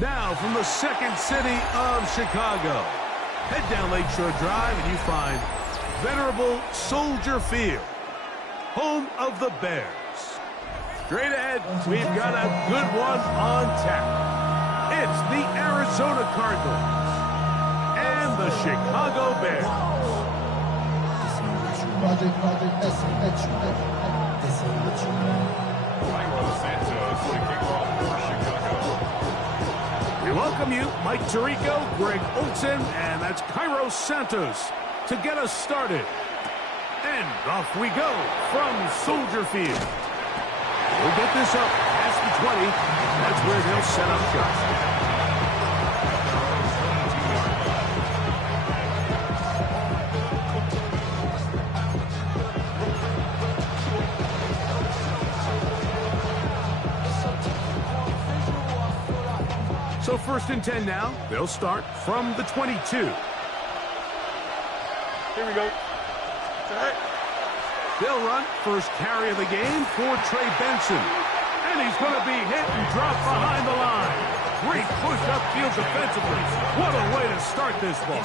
Now from the second city of Chicago, head down Lakeshore Drive and you find venerable Soldier Field, home of the Bears. Straight ahead, we've got a good one on tap. It's the Arizona Cardinals and the Chicago Bears. We welcome you, Mike Tirico, Greg Olson, and that's Cairo Santos to get us started. And off we go from Soldier Field. We'll get this up past the 20. That's where they'll set up shop. So 1st and 10 now. They'll start from the 22. Here we go. They'll run first carry of the game for Trey Benson. And he's going to be hit and dropped behind the line. Great push upfield defensively. What a way to start this ball.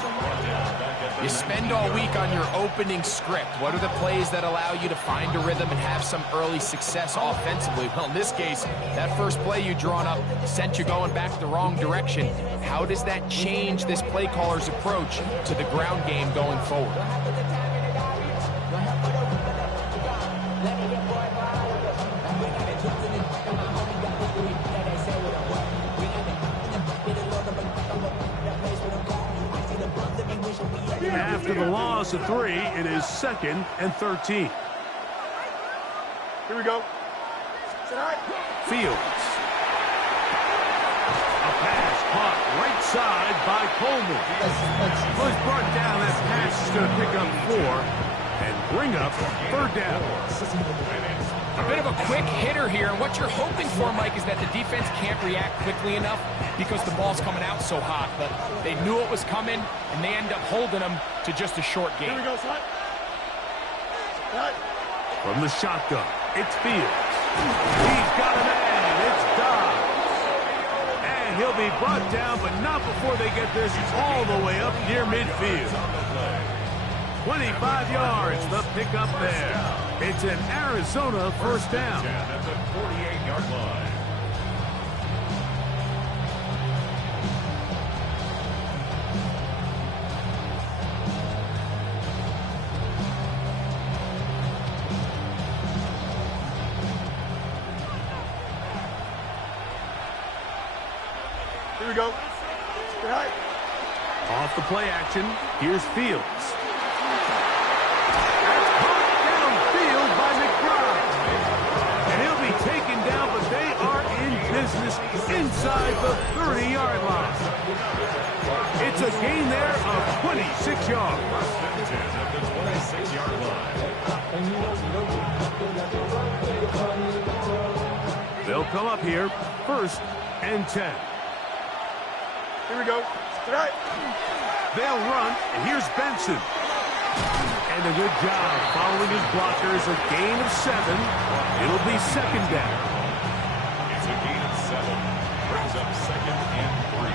You spend all week on your opening script. What are the plays that allow you to find a rhythm and have some early success offensively? Well, in this case, that first play you drawn up sent you going back the wrong direction. How does that change this play caller's approach to the ground game going forward? After the loss of 3, it is 2nd and 13. Here we go. Fields. A pass caught right side by Coleman. Was brought down. That pass is going to pick up 4 and bring up 3rd down. A bit of a quick hitter here, and what you're hoping for, Mike, is that the defense can't react quickly enough because the ball's coming out so hot. But they knew it was coming, and they end up holding them to just a short game. Here we go, son. From the shotgun, it's Fields. He's got a man. It's Dobbs. And he'll be brought down, but not before they get this all the way up near midfield. 25 yards, the pickup there. It's an Arizona 1st down. At the 48-yard line. Here we go. Off the play action, here's Fields. Inside the 30-yard line. It's a gain there of 26 yards. At the 26-yard line. They'll come up here, 1st and 10. Here we go. They'll run, and here's Benson. And a good job following his blockers, a gain of 7. It'll be 2nd down. It's a gain of 7. Brings up 2nd and 3.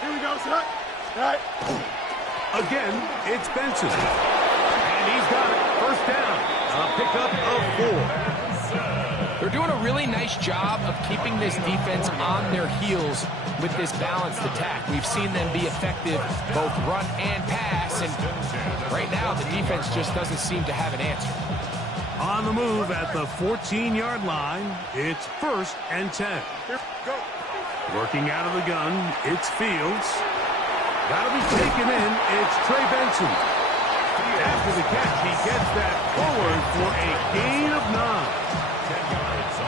Here we go, son. Again, it's Benson. And he's got it. 1st down. A pickup of 4. They're doing a really nice job of keeping this defense on their heels with this balanced attack. We've seen them be effective both run and pass, and right now the defense just doesn't seem to have an answer. On the move at the 14-yard line, it's 1st and 10. Here, go. Working out of the gun, it's Fields. That'll be taken in. It's Trey Benson. After the catch, he gets that forward for a gain of 9.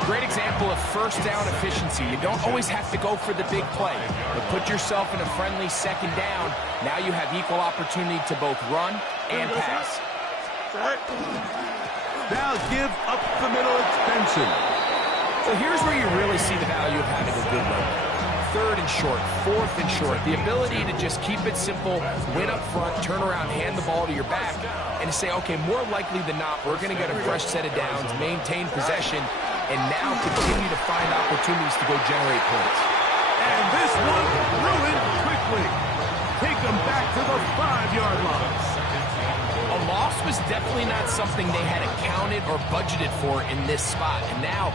Great example of 1st down efficiency. You don't always have to go for the big play, but put yourself in a friendly 2nd down. Now you have equal opportunity to both run and pass. Now give up the middle, it's Benson. So here's where you really see the value of having a good run. 3rd and short, 4th and short. The ability to just keep it simple, win up front, turn around, hand the ball to your back, and to say, okay, more likely than not, we're going to get a fresh set of downs, maintain possession, and now continue to find opportunities to go generate points. And this one ruined quickly. Take them back to the 5-yard line. A loss was definitely not something they had accounted or budgeted for in this spot. And now,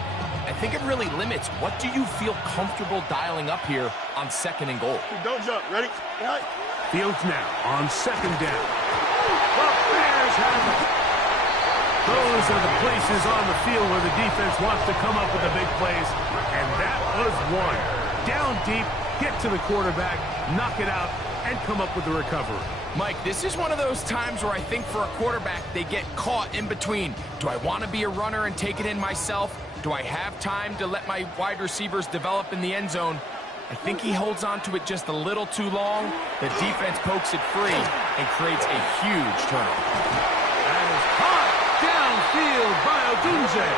I think it really limits. What do you feel comfortable dialing up here on 2nd and goal? Don't jump. Ready? Right. Fields now on 2nd down. The Bears have it. Those are the places on the field where the defense wants to come up with the big plays. And that was one. Down deep, get to the quarterback, knock it out, and come up with the recovery. Mike, this is one of those times where I think for a quarterback, they get caught in between. Do I want to be a runner and take it in myself? Do I have time to let my wide receivers develop in the end zone? I think he holds on to it just a little too long. The defense pokes it free and creates a huge turnover. That is caught downfield by Odunze.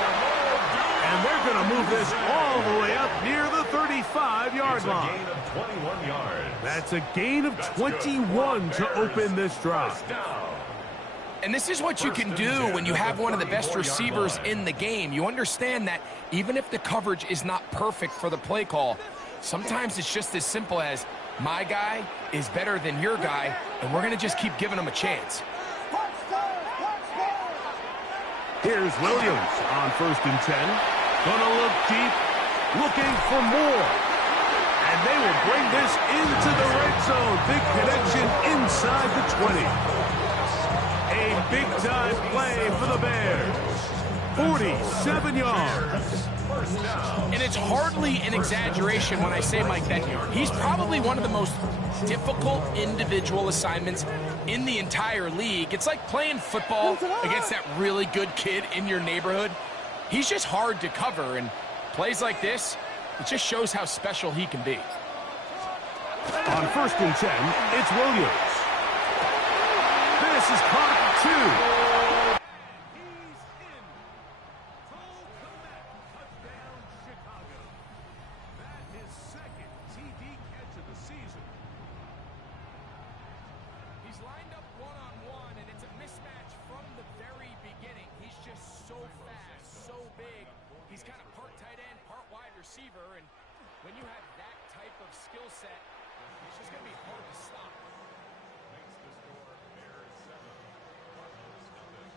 And they're going to move this all the way up near the 35-yard line. Gain of 21 yards. That's a gain of 21 to open this drive. And this is what you can do when you have one of the best receivers in the game. You understand that even if the coverage is not perfect for the play call, sometimes it's just as simple as my guy is better than your guy, and we're going to just keep giving him a chance. Here's Williams on 1st and 10. Gonna look deep, looking for more. And they will bring this into the red zone. Big connection inside the 20. A big-time play for the Bears. 47 yards. And it's hardly an exaggeration when I say, Mike, that he's probably one of the most difficult individual assignments in the entire league. It's like playing football against that really good kid in your neighborhood. He's just hard to cover, and plays like this, it just shows how special he can be. On 1st and 10, it's Williams. This is caught 2. And when you have that type of skill set, it's just going to be hard to stop. Makes the score Bears 7, Cardinals nothing.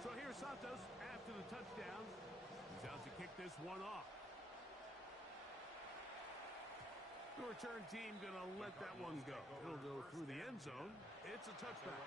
So here's Santos after the touchdown. He's out to kick this one off. The return team going to let that one go. It'll go through the end zone. It's a touchback.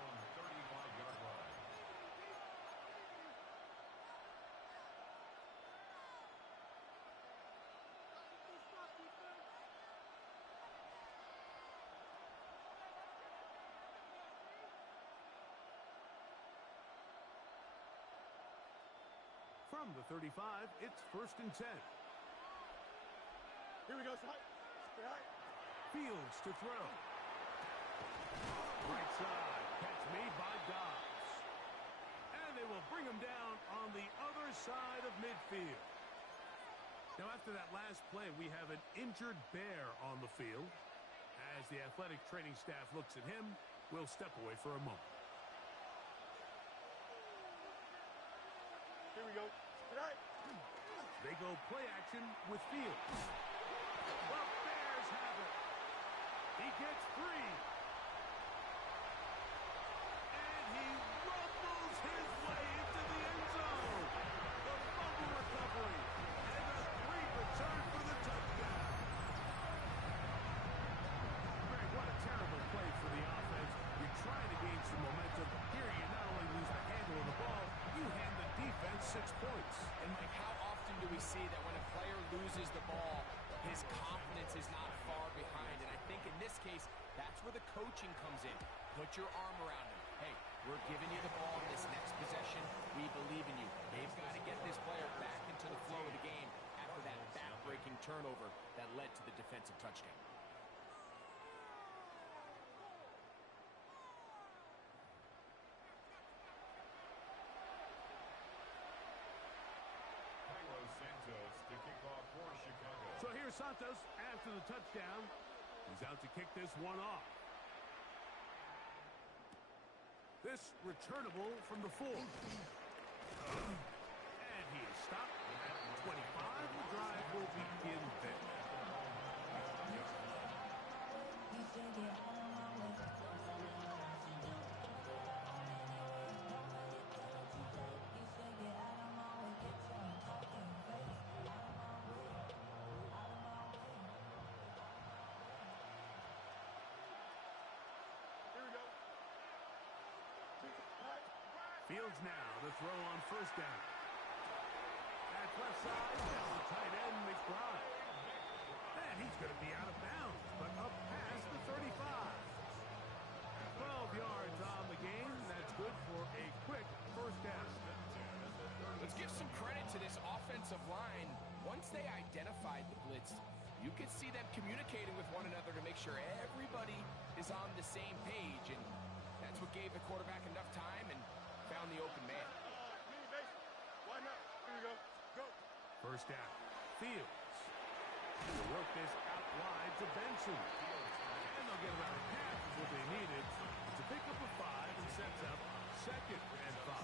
From the 35, it's 1st and 10. Here we go, son. Fields to throw. Right side, catch made by Dobbs. And they will bring him down on the other side of midfield. Now after that last play, we have an injured Bear on the field. As the athletic training staff looks at him, we'll step away for a moment. Here we go. They go play action with Fields. The Bears have it. He gets free. And he rumbles his way into the end zone. The fumble recovery. And a great return for the touchdown. Greg, what a terrible play for the offense. You're trying to gain some momentum. Here you not only lose the handle of the ball, you hand the defense 6 points. And Mike, how often do we see that when a player loses the ball, his confidence is not far behind? And I think in this case, that's where the coaching comes in. Put your arm around him. Hey, we're giving you the ball in this next possession. We believe in you. They've got to get this player back into the flow of the game after that back-breaking turnover that led to the defensive touchdown. Santos, after the touchdown, he's out to kick this one off. This returnable from the 4. And he is stopped at the 25. The drive will begin there. Fields now to throw on first down. At left side, down the tight end, McBride. And he's going to be out of bounds, but up past the 35. 12 yards on the game. That's good for a quick first down. Let's give some credit to this offensive line. Once they identified the blitz, you could see them communicating with one another to make sure everybody is on the same page. And that's what gave the quarterback enough time and found the open man. Why not? Here we go. Go. First down. Fields. He'll work this out wide to Benson. And they'll get about half of what they needed. It's a pickup of 5 and sets up 2nd and 5.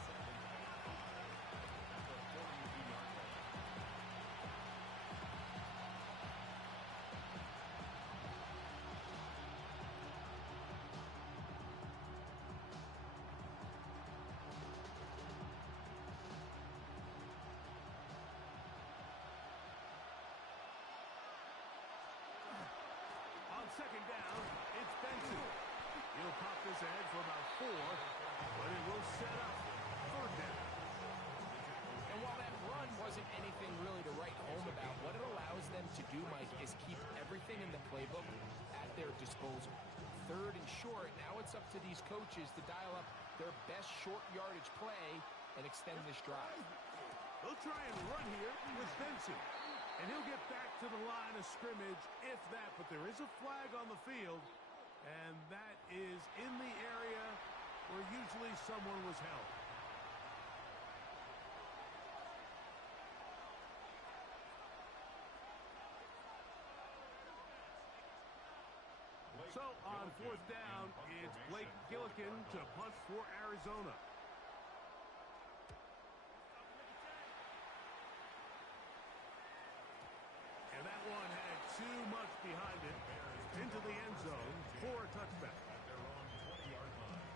Second down, it's Benson. He'll pop this ahead for about 4, but it will set up 3rd down. And while that run wasn't anything really to write home about, what it allows them to do, Mike, is keep everything in the playbook at their disposal. 3rd and short, now it's up to these coaches to dial up their best short yardage play and extend this drive. They'll try and run here with Benson. And he'll get back to the line of scrimmage, if that. But there is a flag on the field, and that is in the area where usually someone was held. So on 4th down, it's Blake Gillikin to punt for Arizona. And that one had too much behind it. Into the end zone for a touchback. At their own 20-yard line.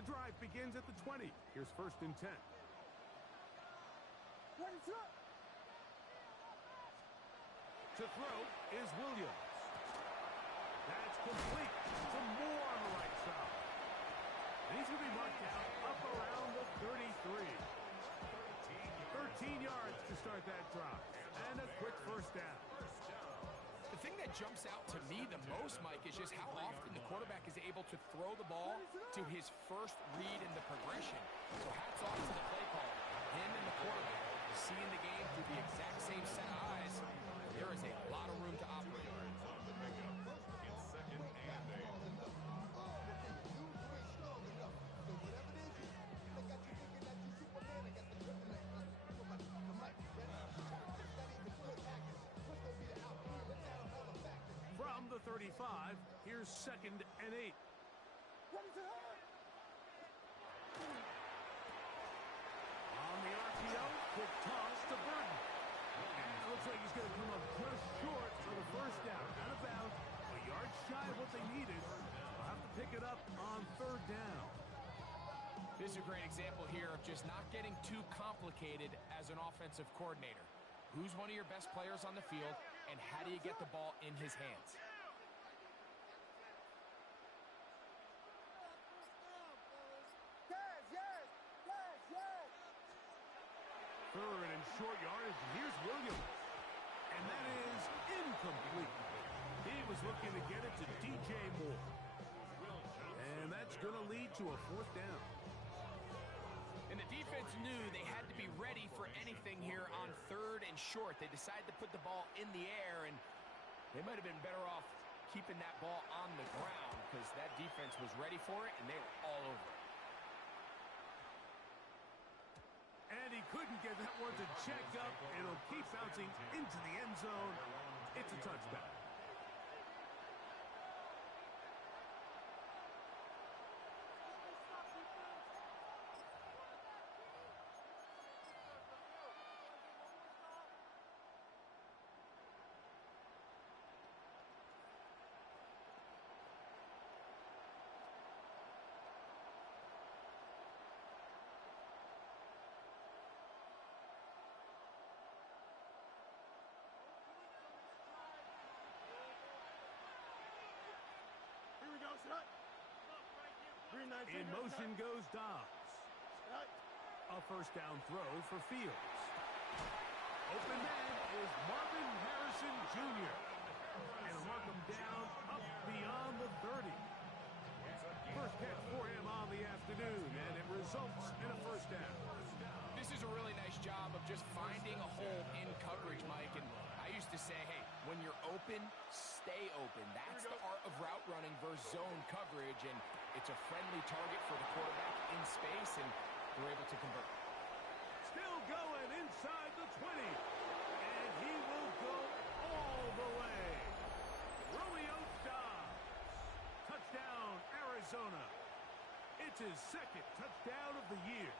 The drive begins at the 20. Here's 1st and 10. To throw is Williams. That's complete. Some more on the right side. And he's going to be marked out up around the 33. 13 yards to start that drive. And a quick first down. The thing that jumps out to me the most, Mike, is just how often the quarterback is able to throw the ball to his first read in the progression. So hats off to the play caller. Him and the quarterback seeing the game through the exact same set of eyes. There is a lot of room to operate. It's 2nd and 8. From the 35, here's 2nd and 8. On the RPO, quick toss to Burton. And it looks like he's going to come up just short for the first down. Out of bounds, a yard shy of what they needed. They'll have to pick it up on 3rd down. This is a great example here of just not getting too complicated as an offensive coordinator. Who's one of your best players on the field, and how do you get the ball in his hands? Third and short yardage, and here's Williams. And that is incomplete. He was looking to get it to DJ Moore. And that's going to lead to a 4th down. And the defense knew they had to be ready for anything here on 3rd and short. They decided to put the ball in the air, and they might have been better off keeping that ball on the ground because that defense was ready for it, and they were all over it. And he couldn't get that one to check up. It'll keep bouncing into the end zone. It's a touchback. Here we go, set. Green 9. In motion goes Dobbs. A first down throw for Fields. Open man is Marvin Harrison Jr. And he'll mark him down up beyond the 30. First catch for him on the afternoon, and it results in a first down. This is a really nice job of just finding a hole in coverage, Mike. And I used to say, hey, when you're open, stay open. That's the art of route running versus zone coverage, and it's a friendly target for the quarterback in space, and they're able to convert. Still going inside the 20, and he will go all the way. Romeo Dobbs. Touchdown, Arizona. It's his second touchdown of the year.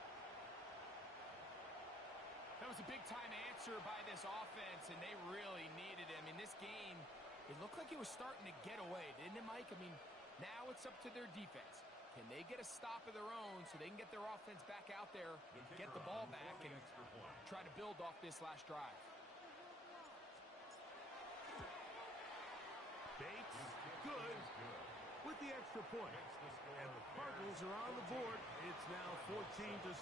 That was a big-time answer by this offense, and they really needed him. In this game, it looked like it was starting to get away, didn't it, Mike? I mean, now it's up to their defense. Can they get a stop of their own so they can get their offense back out there, get the ball back, and try to build off this last drive? Bates, good, with the extra point. And the Cardinals are on the board. It's now 14-7.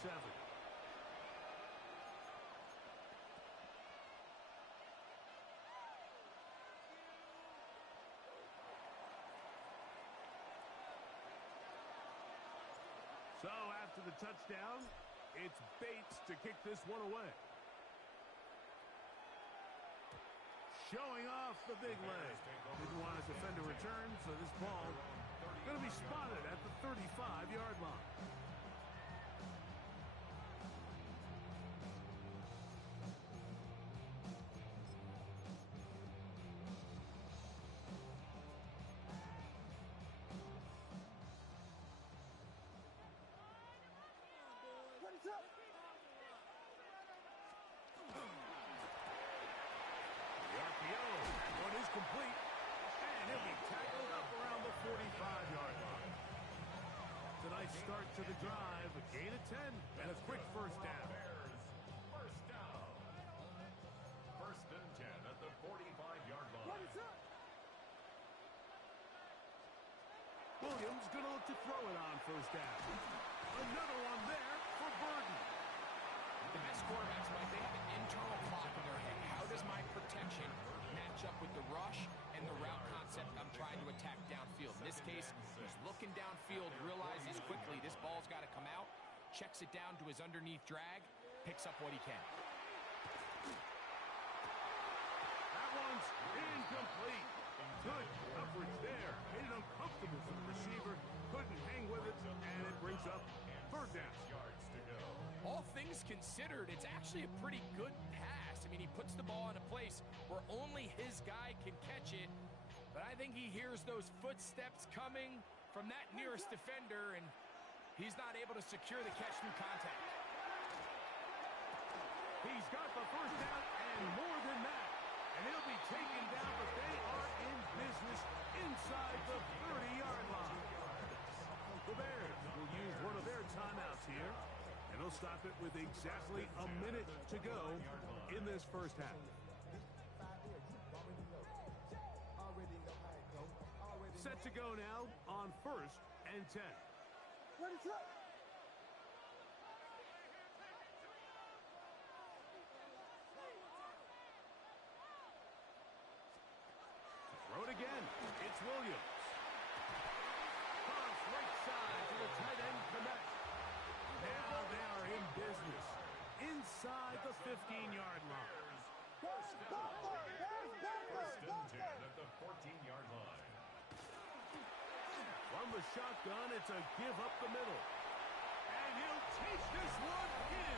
So after the touchdown, it's Bates to kick this one away. Showing off the big leg. Didn't want a defender return, so this ball going to be spotted at the 35-yard line. What's up? The RPO, that one is complete, and he'll be tackled up around the 45-yard line. It's a nice start to the drive, a gain of 10, and a quick first down. First down. First and 10 at the 45-yard line. What's up? Williams going to look to throw it on first down. Another one there for Burden. The best quarterbacks, Mike, they have an internal clock in their head. How does my protection match up with the rush and the route concept I'm trying to attack downfield? In this case, he's looking downfield, realizes quickly this ball's got to come out, checks it down to his underneath drag, picks up what he can. That one's incomplete. Good coverage there. Made it uncomfortable for the receiver. Couldn't hang with it, and it brings up third down. Yards to go. All things considered, it's actually a pretty good pass. I mean, he puts the ball in a place where only his guy can catch it, but I think he hears those footsteps coming from that nearest defender, and he's not able to secure the catch through contact. He's got the first down and more than that. And he'll be taken down, but they are in business inside the 30-yard line. The Bears will use one of their timeouts here, and they'll stop it with exactly a minute to go in this first half. Set to go now on 1st and 10. What's up? Throw it again. It's Williams. Cross right side to the tight end, Kmet. Now they are in business inside the 15-yard line. First and 10 at the 14-yard line. From the shotgun, it's a give up the middle. And he'll take this one in.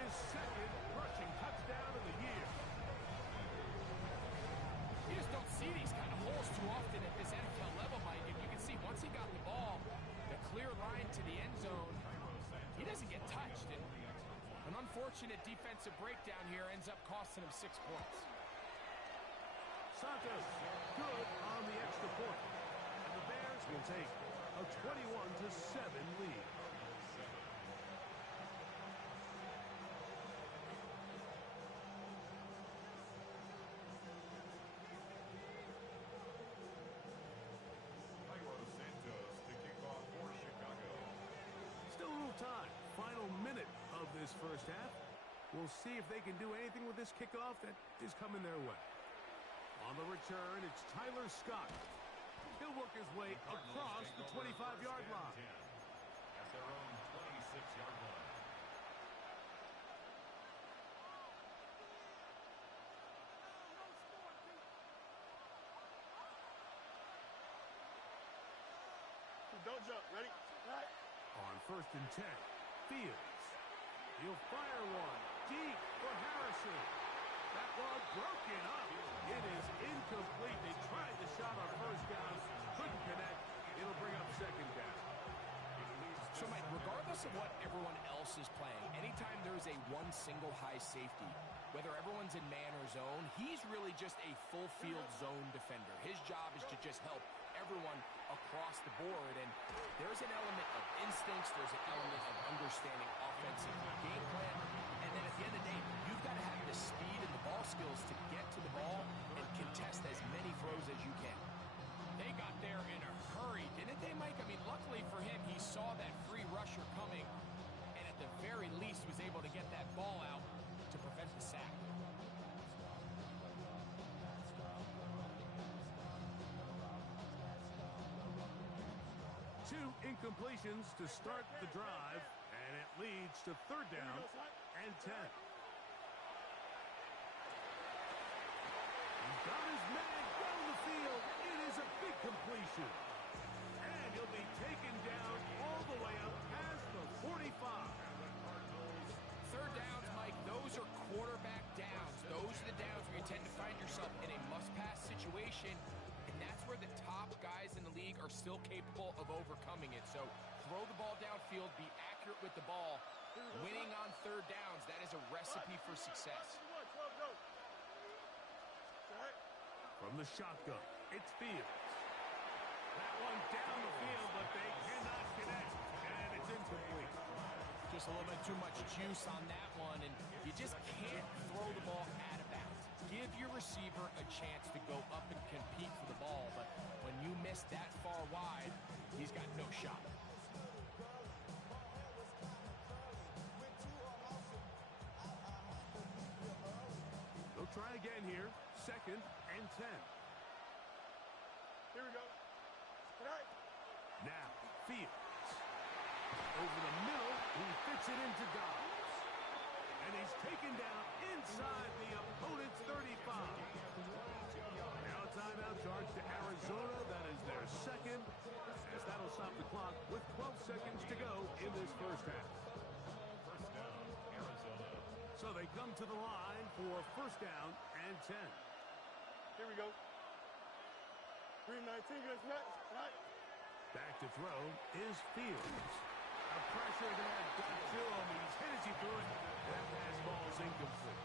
his second rushing touchdown of the year. You just don't see these kind of holes too often at this NFL level, Mike. And you can see once he got the ball, the clear line to the end zone, he doesn't get touched. And an unfortunate defensive breakdown here ends up costing him 6 points. Santos good on the extra point. And the Bears will take a 21-7 lead. Cairo Santos to kick off for Chicago. Still a little time. Final minute of this first half. We'll see if they can do anything with this kickoff that is coming their way. On the return, it's Tyler Scott. He'll work his way across the 25-yard line. At their own 26-yard line. Don't jump. Ready? All right. On 1st and 10, Fields. He'll fire one deep for Harrison. That ball broken up. It is incomplete. They tried the shot on 1st down. Couldn't connect. It'll bring up 2nd down. So, Mike, regardless of what everyone else is playing, anytime there's a one single high safety, whether everyone's in man or zone, he's really just a full field zone defender. His job is to just help everyone across the board, and there's an element of instincts, there's an element of understanding offensive game plan, and then at the end of the day, you've got to have the speed and the ball skills to get to the ball and contest as many throws as you can. They got there in a hurry, didn't they, Mike? I mean, luckily for him, he saw that free rusher coming, and at the very least was able to get that ball out to prevent the sack. Two incompletions to start the drive, and it leads to 3rd down and 10. He's got his man down the field. It is a big completion. And he'll be taken down all the way up past the 45. 3rd downs, Mike, those are quarterback downs. Those are the downs where you tend to find yourself in a must-pass situation, and that's where the top guys in the league are still capable of overcoming it. So throw the ball downfield, be accurate with the ball. Winning on 3rd downs, that is a recipe for success. From the shotgun, it's Fields. That one down the field, but they cannot connect, and it's incomplete. Just a little bit too much juice on that one, and you just can't throw the ball out of bounds. Give your receiver a chance to go up and compete for the ball, but when you miss that far wide, he's got no shot. They'll try again here. 2nd and 10. Here we go. All right. Now, Fields. Over the middle, he fits it into Dobbs. And he's taken down inside the opponent's 35. Now a timeout charge to Arizona. That is their 2nd, as that'll stop the clock with 12 seconds to go in this first half. 1st down, Arizona. So they come to the line for 1st down and 10. Here we go. 3-19 against net. Right. Back to throw is Fields. A pressure there got to him. He's hit as he threw it. That pass ball is incomplete.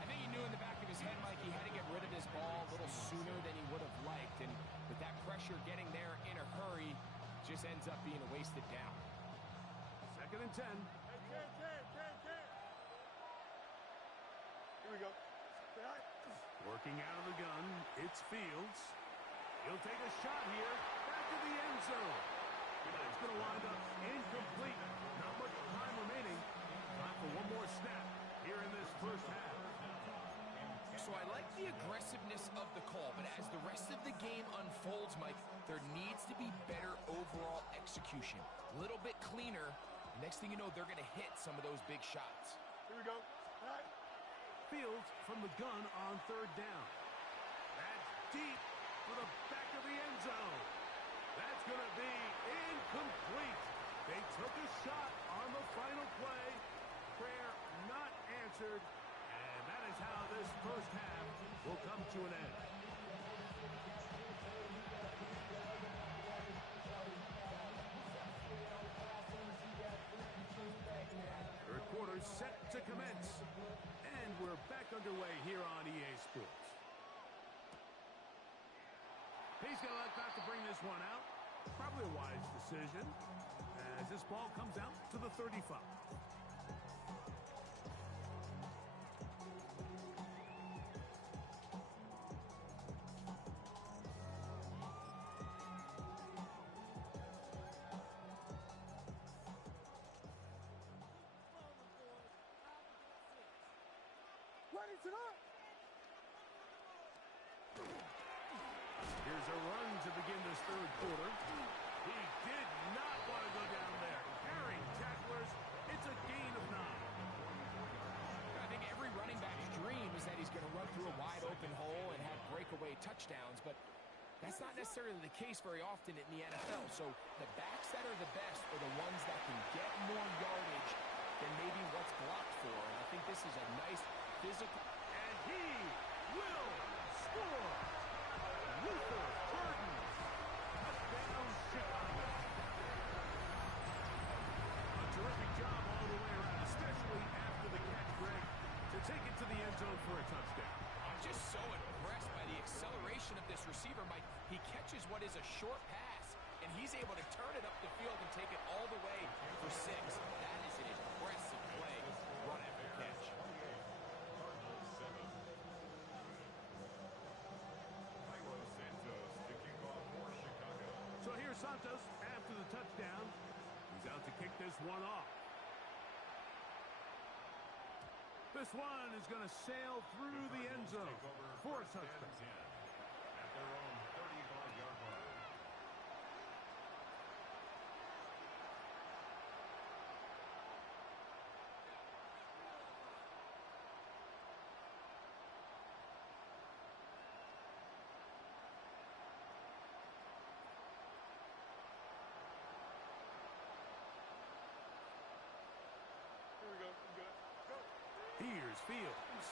I think he knew in the back of his head, Mike, he had to get rid of this ball a little sooner than he would have liked. And with that pressure getting there in a hurry, just ends up being a wasted down. 2nd and 10. Hey, 10. Here we go. All right. Working out of the gun, it's Fields. He'll take a shot here. Back to the end zone. That's going to wind up incomplete. Not much time remaining. Time for one more snap here in this first half. So I like the aggressiveness of the call, but as the rest of the game unfolds, Mike, there needs to be better overall execution. A little bit cleaner. Next thing you know, they're going to hit some of those big shots. Here we go. All right. Fields from the gun on 3rd down. That's deep for the back of the end zone. That's going to be incomplete. They took a shot on the final play, prayer not answered. And that is how this first half will come to an end. Third quarter set to commence. And we're back underway here on EA Sports. He's going to look back to bring this one out. Probably a wise decision as this ball comes out to the 35. Ready to go. Here's a run to begin this third quarter. He did not want to go down there. Carrying tacklers, it's a gain of 9. I think every running back's dream is that he's going to run through a wide open hole and have breakaway touchdowns, but that's not necessarily the case very often in the NFL. So the backs that are the best are the ones that can get more yardage than maybe what's blocked for. And I think this is a nice physical. And he will score. Luther Burden. Touchdown, Chicago. A terrific job all the way around, especially after the catch, Greg, to take it to the end zone for a touchdown. I'm just so impressed by the acceleration of this receiver, Mike. He catches what is a short pass, and he's able to turn it up the field and take it all the way for 6. That is an impressive play, run after catch. Cardinals 7. Cairo Santos to kick off for Chicago. So here's Santos after the touchdown. He's out to kick this one off. This one is going to sail through the end zone for a touchdown. At their own 35-yard line. Here we go. I'm good. Go. Here's Fields.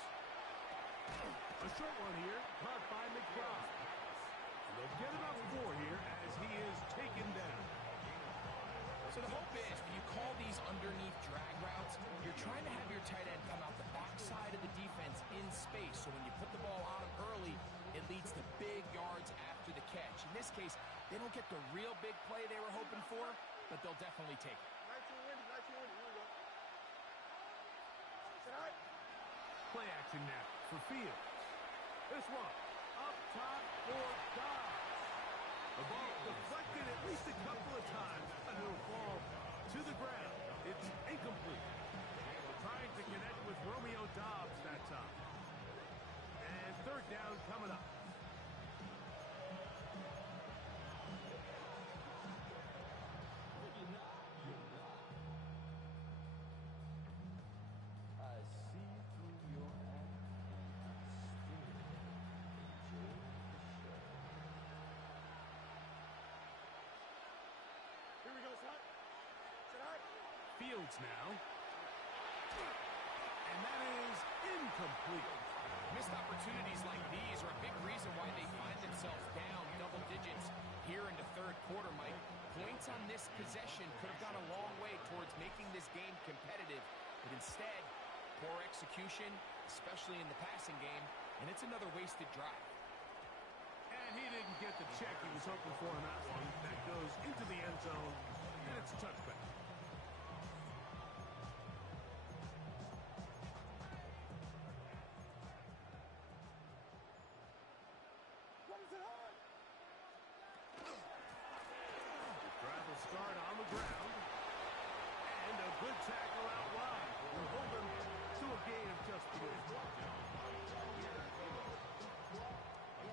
A short one here, caught by McBride. And they'll get about 4 here as he is taken down. So the hope is when you call these underneath drag routes, you're trying to have your tight end come out the backside of the defense in space. So when you put the ball on him early, it leads to big yards after the catch. In this case, they don't get the real big play they were hoping for, but they'll definitely take it. 19 windy. 19 windy. Here we go. Sit high. Play action now for Fields. This one, up top for Dobbs. The ball deflected at least a couple of times, and it'll fall to the ground. It's incomplete. Trying to connect with Romeo Dobbs that time. And third down coming up. I see through your acting, still enjoy the show. Here we go. Sit high. Sit high. Fields now. And that is incomplete. Missed opportunities like these are a big reason why they find themselves down double digits here in the third quarter, Mike. Points on this possession could have gone a long way towards making this game competitive, but instead, poor execution, especially in the passing game, and it's another wasted drive. And he didn't get the check he was hoping for on that one. That goes into the end zone, and it's a touchback. Ready to high. The drive will start on the ground. And a good tackle out wide. We'll hold him to a gain of just 3. A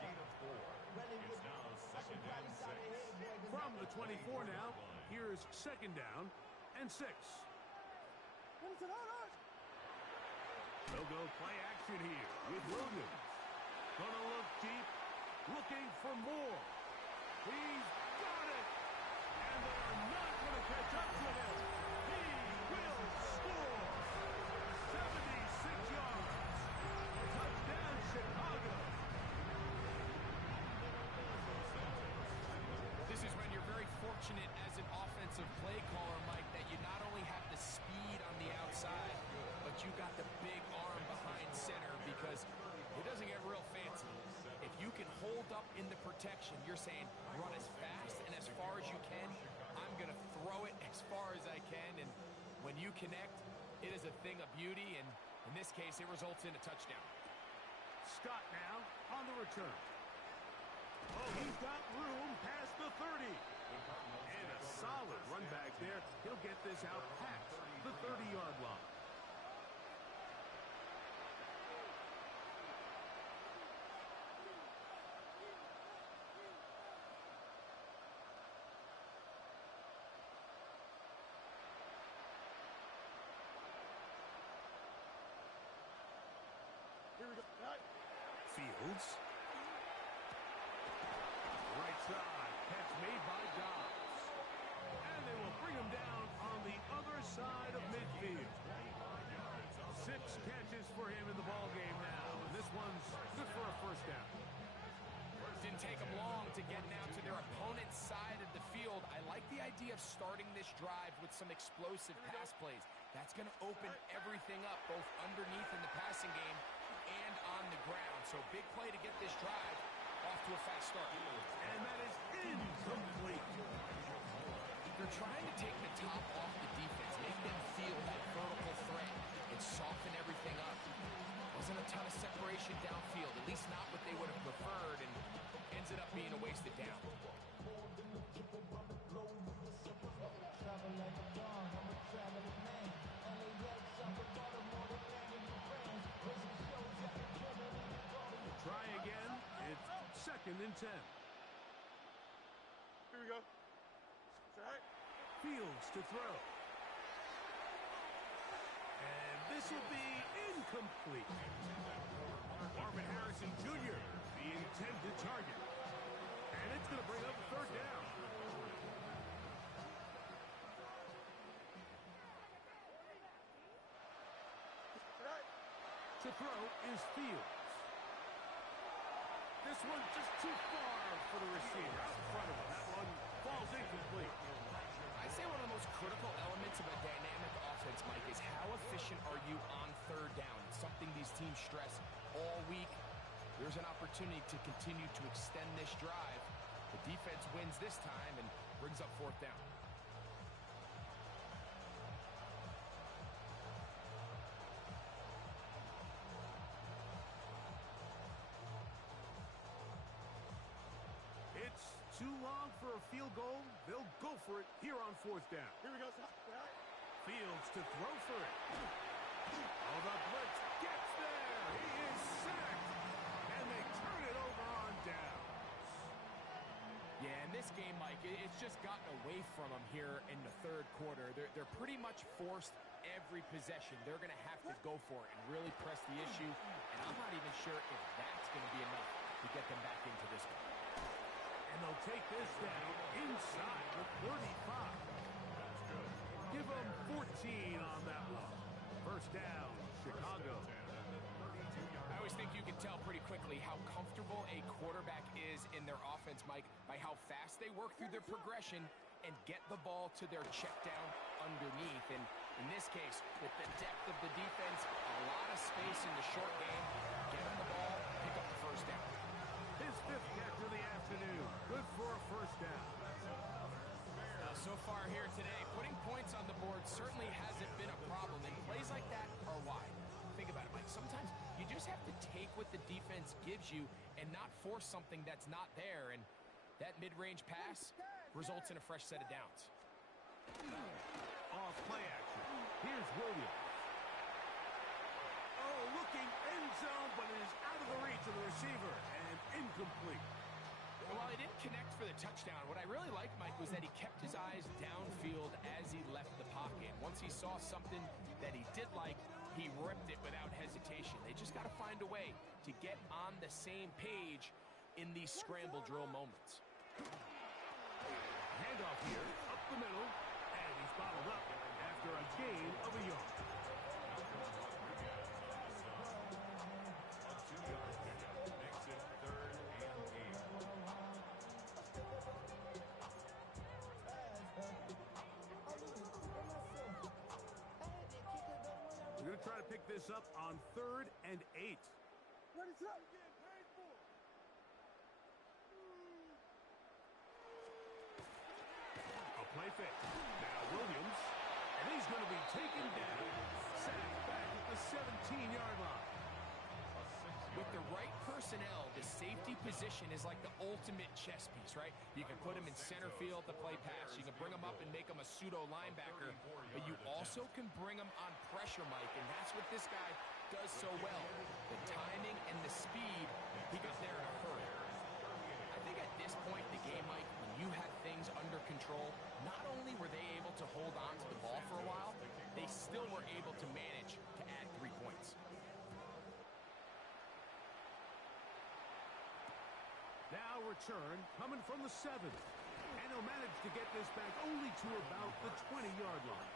gain of 4. It's now second and 6. From the 24 now, here's second down and 6. Ready to high. They'll go play action here with Williams. Gonna look deep, looking for more. He's got it! And they are not going to catch up to him. He will score! can hold up in the protection. You're saying run as fast and as far as you can. I'm going to throw it as far as I can. And when you connect, it is a thing of beauty. And in this case, it results in a touchdown. Scott now on the return. Oh, he's got room past the 30. And a solid run back there. He'll get this out past the 30-yard line. Here we go. Right. Fields. Right side. Catch made by Dobbs. And they will bring him down on the other side of midfield. 6 catches for him in the ballgame now. And this one's good for a first down. Didn't take them long to get now to their opponent's side of the field. I like the idea of starting this drive with some explosive pass plays. That's going to open everything up, both underneath in the passing game and on the ground. So big play to get this drive off to a fast start. And that is incomplete. They're trying to take the top off the defense, make them feel that vertical threat, and soften everything up. Wasn't a ton of separation downfield, at least not what they would have preferred, and ended up being a wasted down. Try again. It's 2nd and 10. Here we go. Right. Fields to throw. And this will be incomplete. Marvin Harrison Jr., the intended target. And it's going to bring up a 3rd down. Right. To throw is Fields. This one just too far for the receiver out in front of him. That one falls incomplete. I say one of the most critical elements of a dynamic offense, Mike, is how efficient are you on 3rd down? It's something these teams stress all week. There's an opportunity to continue to extend this drive. The defense wins this time and brings up 4th down. It's too long for a field goal. They'll go for it here on 4th down. Here we go. Right. Fields to throw for it. Oh, the blitz gets there. He is sacked. And they turn it over on downs. Yeah, in this game, Mike, it's just gotten away from them here in the 3rd quarter. They're pretty much forced every possession. They're going to have to go for it and really press the issue. And I'm not even sure if that's going to be enough to get them back into this one. And they'll take this down inside the 35. Give them 14 on that one. 1st down, Chicago. I always think you can tell pretty quickly how comfortable a quarterback is in their offense, Mike, by how fast they work through their progression and get the ball to their check down underneath. And in this case, with the depth of the defense, a lot of space in the short game, get them the ball, pick up the 1st down. His 5th catch of the afternoon. Good for a 1st down. Now, so far here today, putting points on the board certainly hasn't been a problem, and plays like that are why. Think about it, Mike. Sometimes you just have to take what the defense gives you and not force something that's not there, and that mid-range pass results in a fresh set of downs. Off play action. Here's Williams. Oh, looking end zone, but it is out of the reach of the receiver and incomplete. And while he didn't connect for the touchdown, what I really liked, Mike, was that he kept his eyes downfield as he left the pocket. Once he saw something that he did like, he ripped it without hesitation. They just got to find a way to get on the same page in these scramble drill moments. Handoff here, up the middle, and he's bottled up after a gain of a yard. Makes it 3rd and 8. We're going to try to pick this up on 3rd and 8. What is up? fake. Now Williams, and he's going to be taken down. Sacked back at the 17-yard line. With the right personnel, the safety position is like the ultimate chess piece, right? You can put him in center field to play pass. You can bring him up and make him a pseudo linebacker, but you also can bring him on pressure, Mike, and that's what this guy does so well. The timing and the speed, he got there in a hurry. I think at this point in the game, Mike, when you have things under control, not only were they able to hold on to the ball for a while, they still were able to manage to add 3 points. Now return coming from the 7. And he'll manage to get this back only to about the 20-yard line.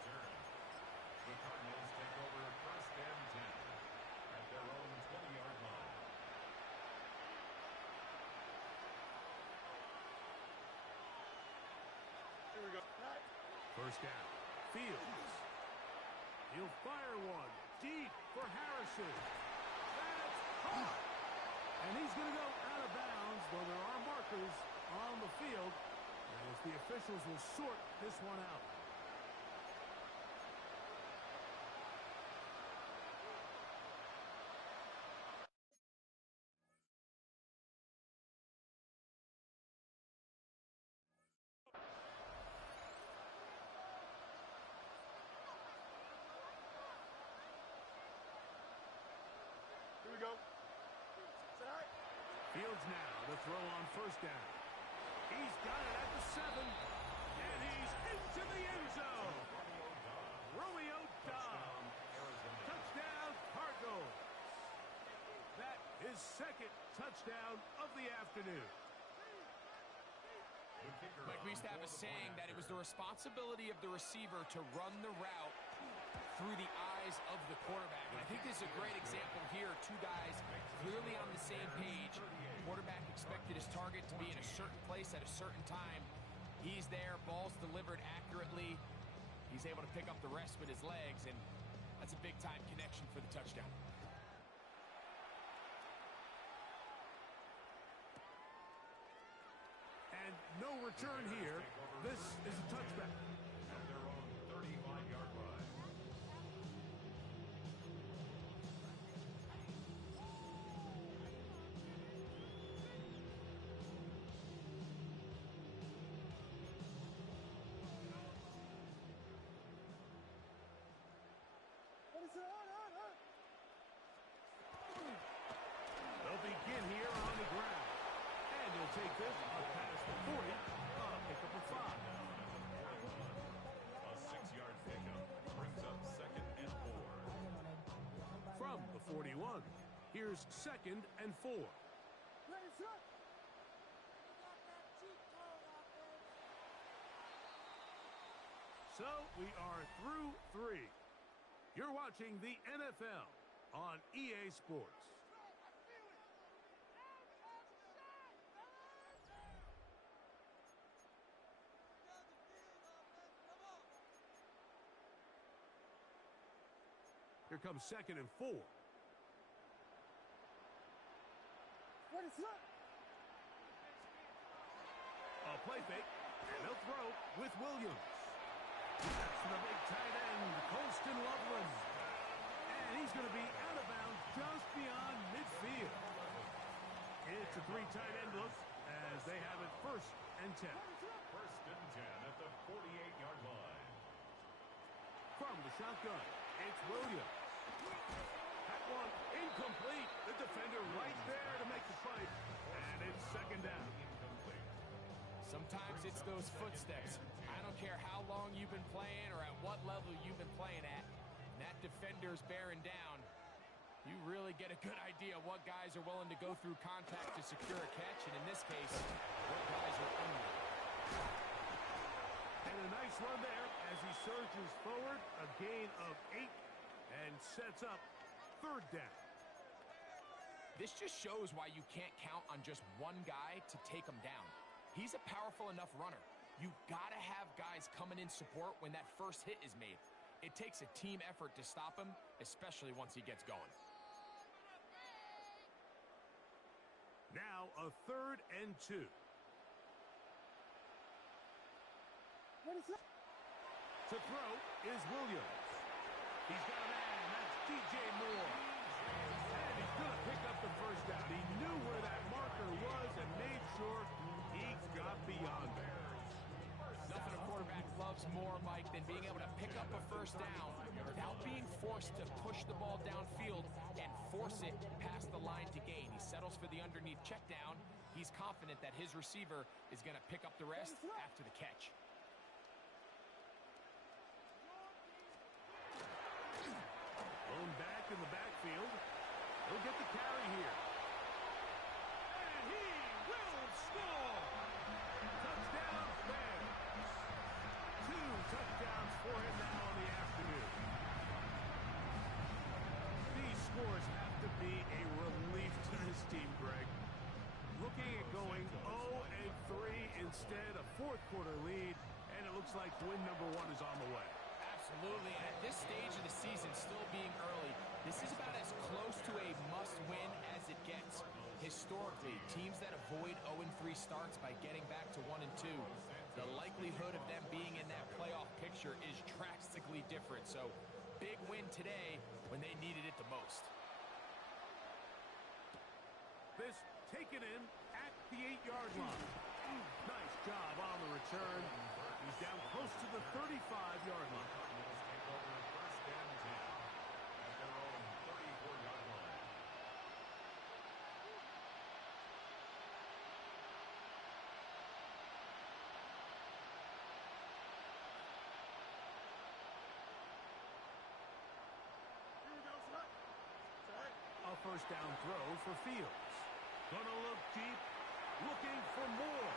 The Cardinals take over first and 10 at their own 20-yard line. Here we go. First down. Fields. He'll fire one deep for Harrison. That's caught. And he's going to go out of bounds, though there are markers on the field, as the officials will sort this one out. Here we go. It's all right. Fields now to throw on first down. He's got it at the 7. And he's into the end zone. Romeo Doubs. Touchdown, Cardinals. That is second touchdown of the afternoon. Mike, we used to have a saying that it was the responsibility of the receiver to run the route through the eyes of the quarterback. And I think this is a great example here. Two guys clearly on the same page. Quarterback expected his target to be in a certain place at a certain time. He's there, ball's delivered accurately. He's able to pick up the rest with his legs, and that's a big-time connection for the touchdown. And no return here. This is a touchback. At their own 35-yard line. What is it? They'll begin here on the ground. And he'll take this up past the 40. Pick up a 5. A 6-yard pickup brings up second and 4. From the 41, here's second and 4. Ready, set. So we are through 3. You're watching the NFL on EA Sports. Here comes second and 4. Ready, set. A play fake, and they'll throw with Williams. That's the big tight end, Colston Loveland. And he's going to be out of bounds just beyond midfield. It's a 3 tight end look as they have it first and 10. First and 10 at the 48-yard line. From the shotgun, it's Williams. That one incomplete. The defender right there to make the fight. And it's second down. Incomplete. Sometimes it's those footsteps. I don't care how long you've been playing or at what level you've been playing at. And that defender's bearing down. You really get a good idea what guys are willing to go through contact to secure a catch. And in this case, what guys are unwilling. And a nice run there as he surges forward. A gain of 8 and sets up third down. This just shows why you can't count on just one guy to take him down. He's a powerful enough runner. You gotta have guys coming in support when that first hit is made. It takes a team effort to stop him, especially once he gets going. Now a 3rd and 2. To throw is Williams. He's got a man. That's DJ Moore. And he's going to pick up the first down. He knew where that marker was and made sure he got beyond it. Nothing a quarterback loves more, Mike, than being able to pick up a first down without being forced to push the ball downfield and force it past the line to gain. He settles for the underneath check down. He's confident that his receiver is going to pick up the rest after the catch. Thrown back in the backfield. He'll get the carry here. And he will score! Touchdown, Bears. 2 touchdowns for him now in the afternoon. These scores have to be a relief to this team, Greg. Looking at going 0-3 instead, a fourth-quarter lead, and it looks like win number 1 is on the way. Absolutely. At this stage of the season, still being early, this is about as close to a must-win as it gets. Historically, teams that avoid 0-3 starts by getting back to 1-2, the likelihood of them being in that playoff picture is drastically different. So, big win today when they needed it the most. This taken in at the 8-yard line. Nice job on the return. He's down close to the 35-yard line. Cardinals take over first and 10 at their own 34-yard line. Here we go, son. Sorry. A first down throw for Fields. Gonna look deep, looking for more.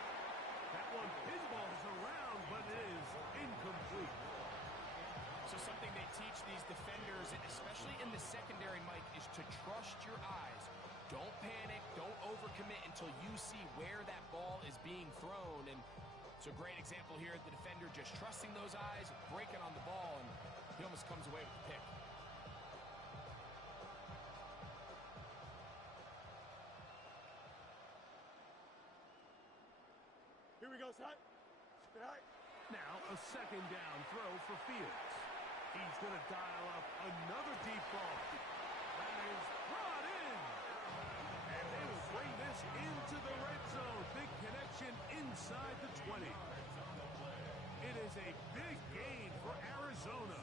That one pinballs around, but it is incomplete. So something they teach these defenders, and especially in the secondary, Mike, is to trust your eyes. Don't panic, don't overcommit until you see where that ball is being thrown. And it's a great example here of the defender just trusting those eyes, breaking on the ball, and he almost comes away with the pick. Here we go, son. Good night. Now a second down throw for Fields. He's going to dial up another deep ball. That is brought in. And they will bring this into the red zone. Big connection inside the 20. It is a big gain for Arizona.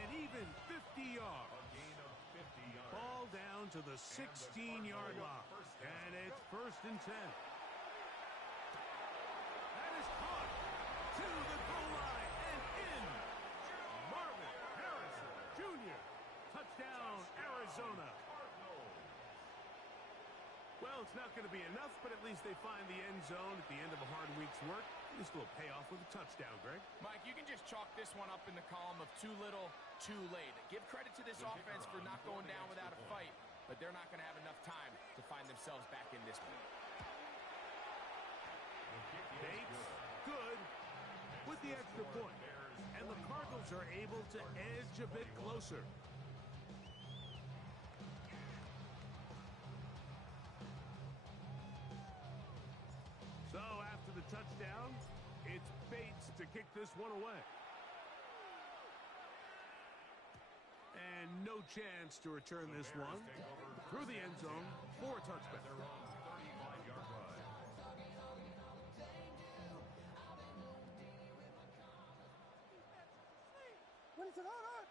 And even 50 yards. Gain of 50 yards. Ball down to the 16-yard line. And it's first and 10. That is caught to the goal line and in. Marvin Harrison Jr. Touchdown, Arizona. Well, it's not going to be enough, but at least they find the end zone at the end of a hard week's work. This will pay off with a touchdown, Greg. Mike, you can just chalk this one up in the column of too little, too late. Give credit to this offense for not going down without a fight, but they're not going to have enough time to find themselves back in this one. Bates, good, with the extra point. And the Cardinals are able to edge a bit closer. So after the touchdown, it's Bates to kick this one away. And no chance to return this one through the end zone for a touchback. Their own 35-yard line. What is it on?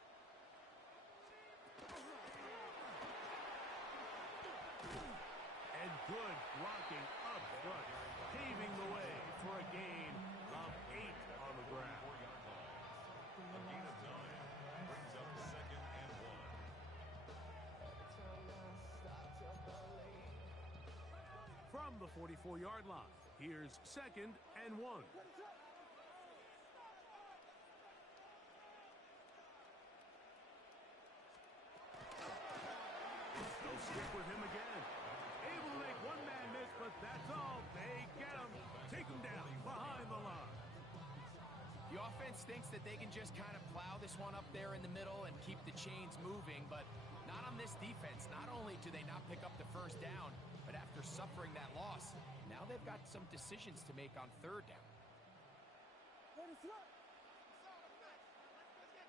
And good blocking up front, paving the way for a gain of 8 on the ground. 4-yard line. A gain of 9 brings up second and 1. From the 44-yard line, here's second and 1. They'll stick with him again. Able to make one man miss, but that's all. They get him, take him down behind the line. The offense thinks that they can just kind of plow this one up there in the middle and keep the chains moving, but not on this defense. Not only do they not pick up the first down, but after suffering that loss, now they've got some decisions to make on third down. Let's get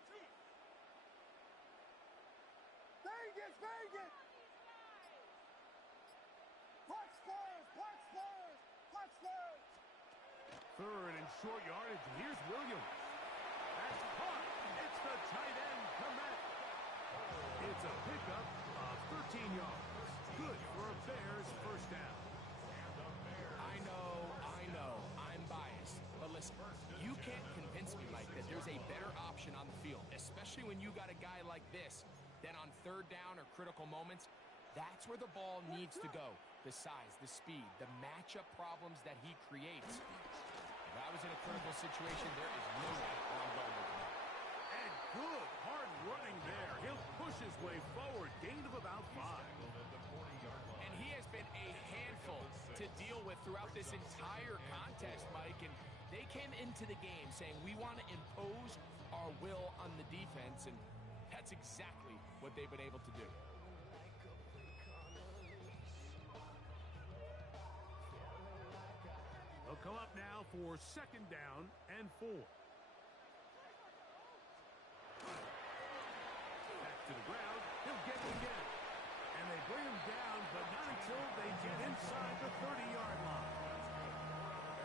to it. Vegas, Vegas! Puck Spurs, Puck Spurs, Puck Spurs! Third and short yardage. Here's Williams. That's caught. It's the tight end, Komet. It's a pickup of 13 yards. Good for a Bears first down. I know, I'm biased. But listen, you can't convince me, Mike, that there's a better option on the field, especially when you got a guy like this, then on third down or critical moments, that's where the ball needs to go. The size, the speed, the matchup problems that he creates. If I was in a critical situation, there is no way I'm going with him. And good hard running there. He'll push his way forward. Gain of about 5. And he has been a handful to deal with throughout this entire contest, Mike. And they came into the game saying, we want to impose our will on the defense. And that's exactly what they've been able to do. They'll come up now for second down and 4. Back to the ground. He'll get it again. And they bring him down, but not until they get inside the 30-yard line.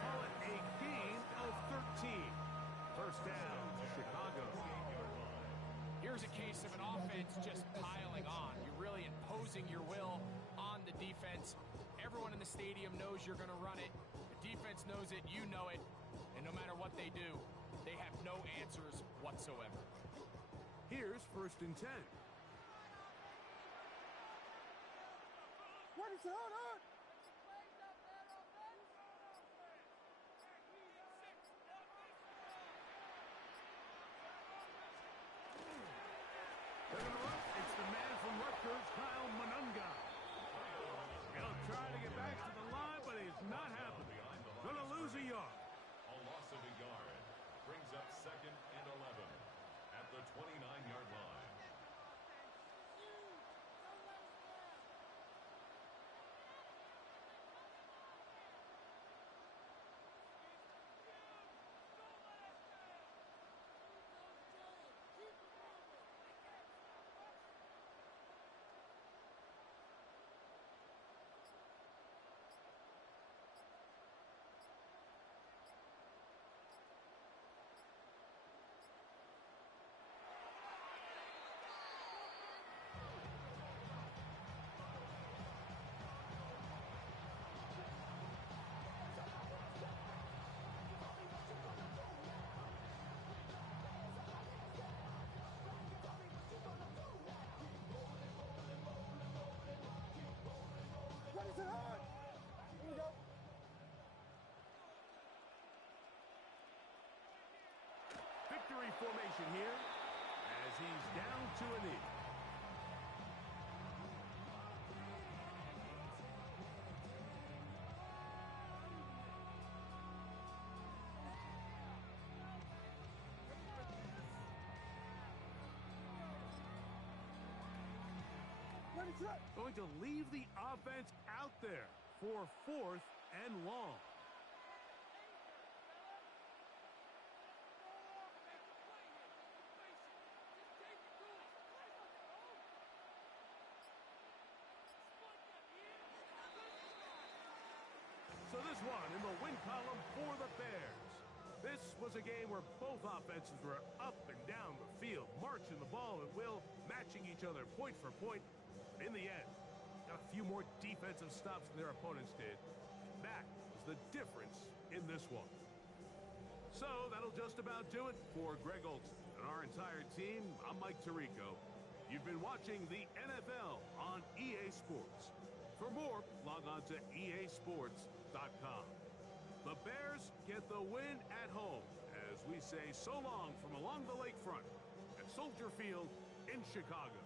Call it a gain of 13. First down, Chicago. Here's a case of an offense just piling on. You're really imposing your will on the defense. Everyone in the stadium knows you're going to run it. The defense knows it, you know it. And no matter what they do, they have no answers whatsoever. Here's first and 10. What is it on? They're going to run. It's the man from Rutgers, Kyle Monunga. He'll try to get back to the line, but it's not happening. Going to lose a yard. A loss of a yard brings up second and 11 at the 29-yard line. What is it on? Here we go. Victory formation here as he's down to a knee. What is it? Going to leave the offense out there for fourth and long. So this one in the win column for the Bears. This was a game where both offenses were up and down the field, marching the ball at will, matching each other point for point. But in the end, got a few more defensive stops than their opponents did. That was the difference in this one. So that'll just about do it for Greg Olsen and our entire team. I'm Mike Tirico. You've been watching the NFL on EA Sports. For more, log on to easports.com. The Bears get the win at home as we say so long from along the lakefront at Soldier Field in Chicago.